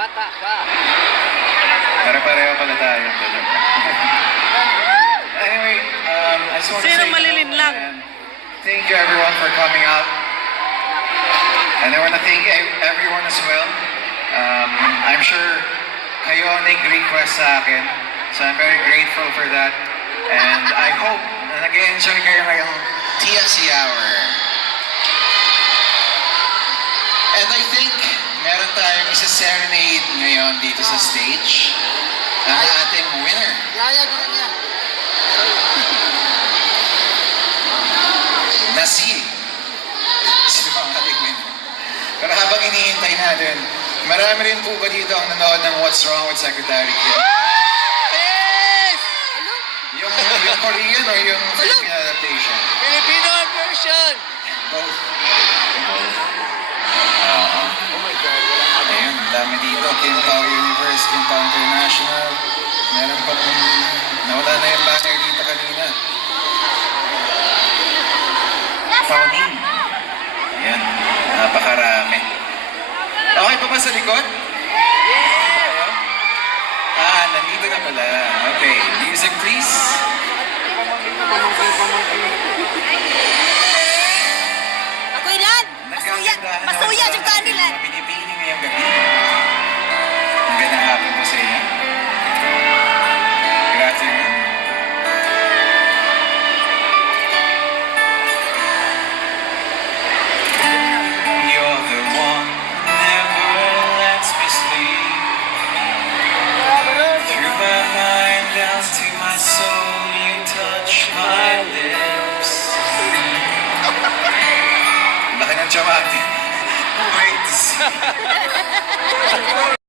bata pa. Pare-pareho pala tayo. Anyway, I just want to Sino say malilin lang? and thank you everyone for coming out. And I want to thank everyone as well. I'm sure kayo nag-request sa akin. So I'm very grateful for that. And I hope na nag-enjoy kayo ngayong TFC Hour. And I think meron tayong isa-serenade ngayon dito sa stage. Ang ating winner. Yaya din niya. Na si ang ating winner. Pero habang inihintay natin, marami rin po ba dito ang nanood ng What's Wrong with Secretary Kim? Yes! Yung Korean or yung Filipino adaptation? Filipino version! Both. Oh my God, wala ka ba? Ayun, dami dito. Kim Pao Universe, Kim Pao International. Meron pa kung nawala na yung banner dito kanina. Paunin. Ayan, napakarami. Okay pa ba sa likod? Nandito na pala. Okay, music please. Ako ilan? Masuya yung kanila. Pinipili ngayong gabi. Magandang hapon po sa inyo. Good afternoon. You're the one who never lets me sleep. Through my mind down to my soul, you touch my lips. Laki ng tiyamak. Wait to see.